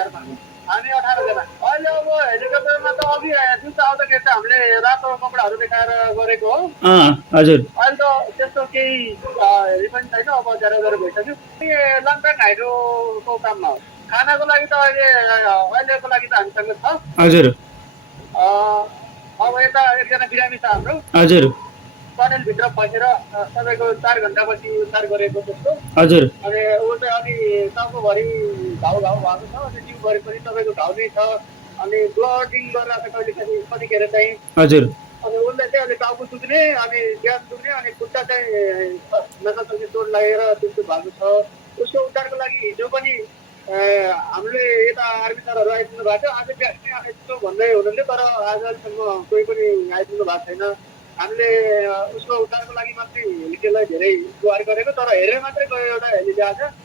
परिवारमा हामी 18 जना। अहिले अब हेलिकप्टरमा त अघि जुन चाहिँ आउँदाखेरि त हामीले रातो कपडाहरू देखाएर गरेको हो। हजुर अहिले त त्यस्तो केही हेरि पनि छैन। अब 11 भइसक्यो। लङटाङ हाइड्रोको काममा हो। खानाको लागि त अहिलेको लागि त हामीसँग छ। हजुर अब यता एकजना बिरामी छ हाम्रो। हजुर टनेलभित्र फसेर तपाईँको 4 घन्टापछि उद्धार गरेको त्यस्तो। हजुर अनि ऊ चाहिँ अलि टाउकोभरि घाउ भएको छ। अनि जिउभरि पनि तपाईँको घाउ नै छ। अनि ब्लडिङ गरिरहेको छ कतिखेर चाहिँ। हजुर अनि उसलाई चाहिँ अहिले टाउको दुख्ने, अनि ग्यास दुख्ने, अनि खुट्टा चाहिँ नसाचल्ने चोट लागेर त्यस्तो भएको छ। उसको उद्धारको लागि हिजो पनि हामीले यता आर्मी सरहरू आइपुग्नु भएको थियो। आज बिहान आइपुग्नु भन्दै हुनुहुन्थ्यो, तर आज अहिलेसम्म कोही पनि आइपुग्नु भएको छैन। हामीले उसको उद्धारको लागि मात्रै हेलिकलाई धेरै गुहार गरेको, तर हेरेर मात्रै गयो एउटा हेली ल्याएको छ।